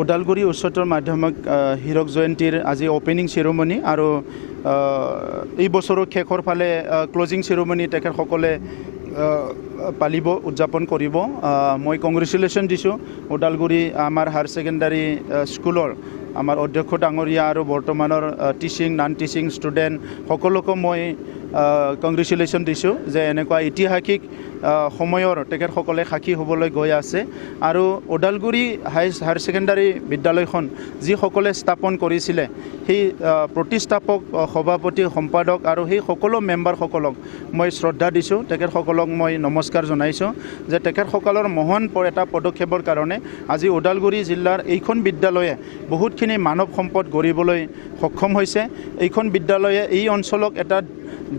Udalguri উচ্চতৰ মাধ্যমিক হীৰক জয়ন্তীৰ আজি ওপেনিং চেৰেমনি আৰু এই বছৰৰ শেষৰ ফালে ক্লোজিং চেৰেমনি তেখেতসকলে পালিব উদযাপন কৰিব মই কংগ্ৰেচুলেশ্যন দিছোঁ Udalguri আমাৰ হায়াৰ ছেকেণ্ডাৰী স্কুলৰ আমাৰ অধ্যক্ষ ডাঙৰীয়া আৰু বৰ্তমানৰ টিচিং নন টিচিং ষ্টুডেণ্ট সকলোকে মই কংগ্ৰেচুলেশ্যন দিছোঁ যে এনেকুৱা ঐতিহাসিক সময়ৰ তেখেতসকলে সাক্ষী হ'বলৈ গৈ আছে আৰু Udalguri হায়াৰ ছেকেণ্ডাৰী বিদ্যালয়খন যিসকলে স্থাপন কৰিছিলে সেই প্ৰতিষ্ঠাপক সভাপতি সম্পাদক আৰু সেই সকলো মেম্বাৰসকলক মই শ্ৰদ্ধা দিছোঁ তেখেতসকলক মই নমস্কাৰ জনাইছোঁ যে তেখেতসকলৰ মহান এটা পদক্ষেপৰ কাৰণে আজি Udalguri জিলাৰ এইখন বিদ্যালয়ে বহুতখিনি মানৱ সম্পদ গঢ়িবলৈ সক্ষম হৈছে এইখন বিদ্যালয়ে এই অঞ্চলক এটা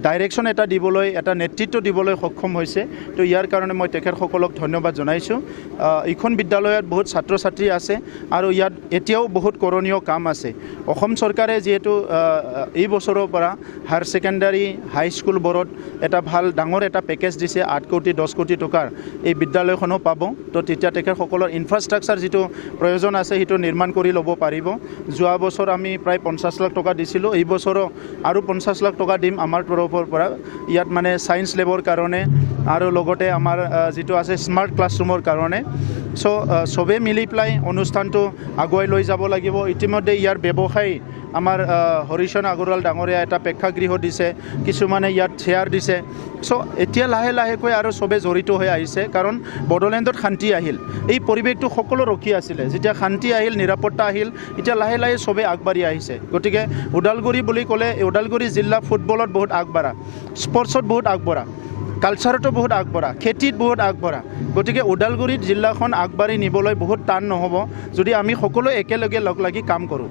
ডাইৰেকশ্যন এটা দিবলৈ এটা নেতৃত্ব দিবলৈ সক্ষম হৈছে তো ইয়াৰ কাৰণে মই তেখেতসকলক ধন্যবাদ জনাইছোঁ এইখন বিদ্যালয়ত বহুত ছাত্ৰ ছাত্ৰী আছে আৰু ইয়াত এতিয়াও বহুত কৰণীয় কাম আছে অসম চৰকাৰে যেহেতু এই বছৰৰ পৰা হায়াৰ ছেকেণ্ডাৰী হাই স্কুল বোৰ্ডত এটা ভাল ডাঙৰ এটা পেকেজ দিছে 8 কোটি 10 কোটি টকাৰ এই বিদ্যালয়খনো পাব তো তেতিয়া তেখেতসকলৰ ইনফ্ৰাষ্ট্ৰাকচাৰ যিটো প্ৰয়োজন আছে সেইটো নিৰ্মাণ কৰি ল'ব পাৰিব যোৱা বছৰ আমি প্ৰায় 50 লাখ টকা দিছিলোঁ এই বছৰো আৰু 50 লাখ টকা দিম আমাৰ পৰা ইয়াত মানে সায়েন্স লেবৰ কাৰণে আৰু লগতে আমাৰ যেটো আছে স্মাৰ্ট ক্লাছৰুমৰ কাৰণে সো সবে মিলি প্লাই অনুষ্ঠানটো আগুৱাই লৈ যাব লাগিব ইতিমধ্যে ইয়াৰ ব্যৱসায়ী আমাৰ হৰিশন আগৰৱাল ডাঙৰীয়া এটা প্ৰেক্ষাগৃহ দিছে কিছুমানে ইয়াত চেয়াৰ দিছে সো এতিয়া লাহে লাহেকৈ আৰু সবে জড়িত হৈ আহিছে কাৰণ বড়োলেণ্ডত শান্তি আহিল এই পৰিৱেশটো সকলো ৰখি আছিল যেতিয়া শান্তি আহিল নিৰাপত্তা আহিল এতিয়া লাহে লাহে সবে আগবাঢ়ি আহিছে গতিকে Udalguri বুলি ক'লে Udalguri জিলা ফুটবলত বহুত আগবঢ়া স্পৰ্টছত বহুত আগবঢ়া কালচাৰতো বহুত আগবঢ়া খেতিত বহুত আগবঢ়া গতিকে Udalguri জিলাখন আগবাঢ়ি নিবলৈ বহুত টান নহ'ব যদি আমি সকলো একেলগে লগ লাগি কাম কৰোঁ